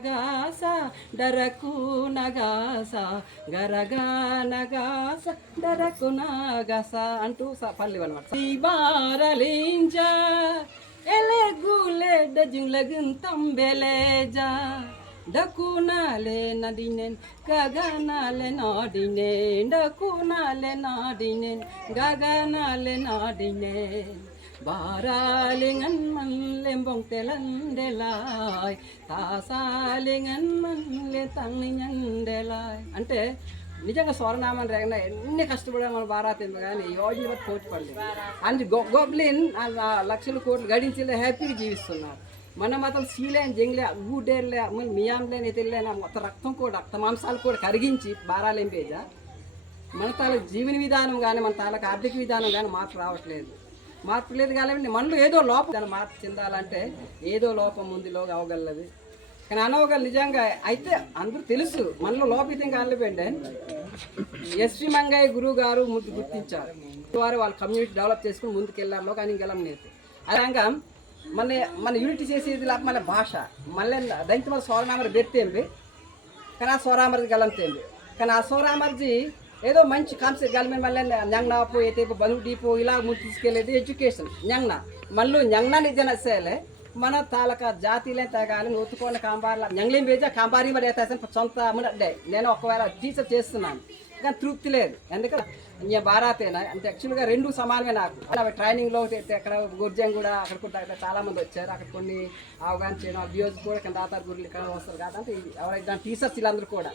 గాస డరకు నగాస గరగా నగాస డరకు నగాస అంటూ పల్లె అనమాట. బారలింజ ఎలెగులే డజింగ్లగిన్ తంబెలేజా డకునాలే నడినెన్ గగనాలే నాడినెన్ డకునాలే నాడినెన్ గగనాలే నాడినెన్ బారాలింగన్ మల్లెం బొంటెలండెలాయ్ తాసాలింగన్ మల్లె తల్లిండెలాయ్ అంటే నిజంగా స్వరనామాన్ని రేగన ఎన్ని కష్టపడా మన భారతీయులు కానీ యోజన బట్టి పోటీ పడలేదు అని గోబ్లిన్ లక్షల కోట్లు గడించి హ్యాపీగా జీవిస్తున్నారు. మన మాత్రం సీలేని జంగ్లే ఊడేర్లే మియాంలేని ఎతిలేని మొత్తం రక్తం కూడా రక్త మాంసాలు కూడా కరిగించి బారాలేం పేజా మన తాలూకు జీవన విధానం కానీ మన తాలూకు ఆర్థిక విధానం కానీ మార్పు రావట్లేదు. మార్పు లేదు కాబట్టి మనలో ఏదో లోపం దాన్ని మార్పు చెందాలంటే ఏదో లోపం ముందులోగా అవగలదు. కానీ అనవగల నిజంగా అయితే అందరూ తెలుసు మనలో లోపితం కాలేపోయింది. ఎస్వి మంగయ్య గురువు గారు ముందు గుర్తించారు వారు వాళ్ళ కమ్యూనిటీ డెవలప్ చేసుకుని ముందుకు వెళ్ళాలో కానీ ఇంకెళ్ళం లేదు. అలాగా మన యూనిటీ చేసేది లేక మన భాష మళ్ళీ దైంత మన స్వరనామరి బెత్తేంది కానీ ఆ స్వరామర్జీ గలంతేంది కానీ ఆ స్వరామర్జీ ఏదో మంచి కాన్సెప్ట్ గల్మే మళ్ళీ ఞంగ్నాపు అయితే బంధు డీపో ఇలా ముందు తీసుకెళ్ళేది ఎడ్యుకేషన్ ఞంగ్న మళ్ళీ ஞంగ్నా నిజన సేలే మన తాలక జాతీలే తగాలి ఒత్తుకోని కాంబార్ల ஞంగ్లేం బేజా కాంబారీ మరి అయితే సొంత అమ్ముడే నేను ఒకవేళ టీచర్ చేస్తున్నాను కానీ తృప్తి లేదు. ఎందుకంటే నేను భారతేనా అంటే యాక్చువల్గా రెండు సమానమే నాకు అలా ట్రైనింగ్లో అక్కడ గుర్జం కూడా అక్కడ కూడా చాలామంది వచ్చారు. అక్కడ కొన్ని అవగాహన చేయడం అభ్యోజు కూడా ఇక్కడ దాతారు గురులు ఇక్కడ వస్తారు కాబట్టి ఎవరైతే దాని టీచర్స్ వీళ్ళందరూ కూడా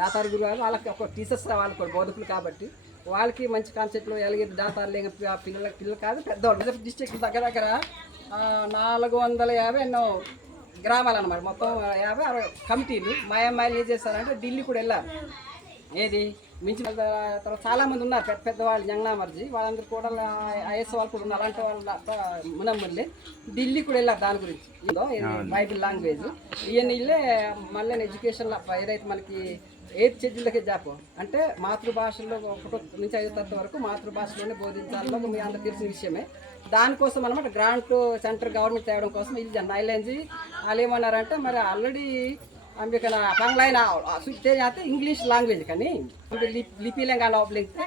దాతారు గురు వాళ్ళకి ఒక టీచర్స్ వాళ్ళు కూడా బోధకులు కాబట్టి వాళ్ళకి మంచి కాన్సెప్ట్లో ఎలాగైతే దాతారు లేక పిల్లలు కాదు పెద్దవాళ్ళు డిస్ట్రిక్ట్ దగ్గర దగ్గర 450 ఎన్నో గ్రామాలు అనమాట. మొత్తం 50-60 కమిటీలు మా అమ్మాయిలు ఏం చేస్తారంటే ఢిల్లీ కూడా వెళ్ళారు. ఏది మించిన తర్వాత చాలామంది ఉన్నారు పెద్ద పెద్దవాళ్ళు ఞంగ్నామర్జీ వాళ్ళందరూ కూడా ఐఎస్ వాళ్ళు కూడా ఉన్నారు. అలాంటి వాళ్ళు మునమ్మల్ని ఢిల్లీ కూడా వెళ్ళారు దాని గురించి ఇదో బైబిల్ లాంగ్వేజ్ ఇవన్నీ ఇల్లే మళ్ళీ ఎడ్యుకేషన్లో ఏదైతే మనకి 8th షెడ్యూల్కి జాపం అంటే మాతృభాషలో 1 నుంచి 5వ తరగతి వరకు మాతృభాషలోనే బోధించాలో మీ అందరికి తెలిసిన విషయమే. దానికోసం అనమాట గ్రాంట్ సెంట్రల్ గవర్నమెంట్ తేవడం కోసం ఇది నైలాంజీ వాళ్ళు ఏమన్నారంటే మరి ఆల్రెడీ అంబికన బాంగ్లాయిన సుట్టే जाते इंग्लिश लैंग्वेज कनी लिपि लेंगा లోపలికి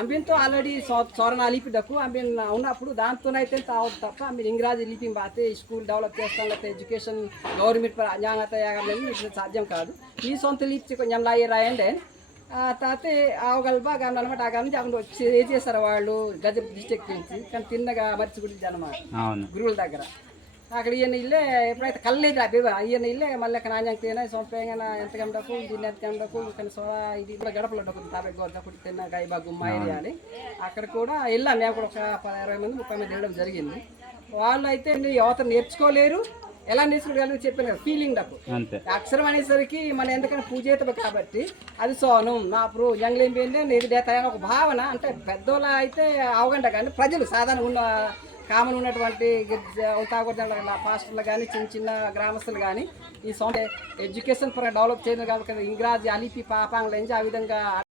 అంబింతో ఆల్రెడీ సోరణ లిపి డక్కు అంబిన్ ఉన్నప్పుడు దాంతోనైతే తావు తప్ప అంబిన్ ఇంగ్రాజీ లిపి బాతే స్కూల్ డెవలప్ చేస్తాను లేకపోతే ఎడ్యుకేషన్ గవర్నమెంట్ పర జ్ఞానత యాగలేదు ఇది సాధ్యం కాదు. ఈ సొంత లిపి కొంచెం లాయి రాయండి తాతే అవగలబా గాను అనమాట. ఆ గాని అక్కడ వచ్చి ఏం చేస్తారు వాళ్ళు గజపతి డిస్ట్రిక్ట్ నుంచి కానీ తిన్నగా మర్చి గురించి అనమాట గురువుల దగ్గర అక్కడ ఈయన ఇల్లే ఎప్పుడైతే కల్లేదు అభివా ఈయన ఇల్లే మళ్ళీ అక్కడ నాణ్యంగా సొంతంగా ఎంత గంటకు దీన్ని ఎంత గంటకు కానీ సోడా ఇది కూడా గడపలు డబ్బులు తాబే గోర్ద కుట్టి తిన్న గైబా గుమ్మ ఏరియా అని అక్కడ కూడా వెళ్ళాం. మేము కూడా ఒక 20 మంది 30 మంది వెళ్ళడం జరిగింది. వాళ్ళు అయితే యువత నేర్చుకోలేరు ఎలా నేర్చుకోగలరు చెప్పాను కదా ఫీలింగ్ డబ్బు అక్షరం అనేసరికి మన ఎందుకైనా పూజేతలు కాబట్టి అది సోను నా ప్రో యంగ్లేం పోయిందే నేది డేత ఒక భావన అంటే పెద్దోళ్ళ అయితే అవగంట కానీ ప్రజలు సాధారణ ఉన్న కామన్ ఉన్నటువంటి ఉతాగొడ్డ పాస్టర్లు కానీ చిన్న చిన్న గ్రామస్తులు కానీ ఈ సొంత ఎడ్యుకేషన్ పరంగా డెవలప్ చేయడం కాబట్టి ఇంగ్రాజీ అలిపి పాపాంగ్ల నుంచి ఆ విధంగా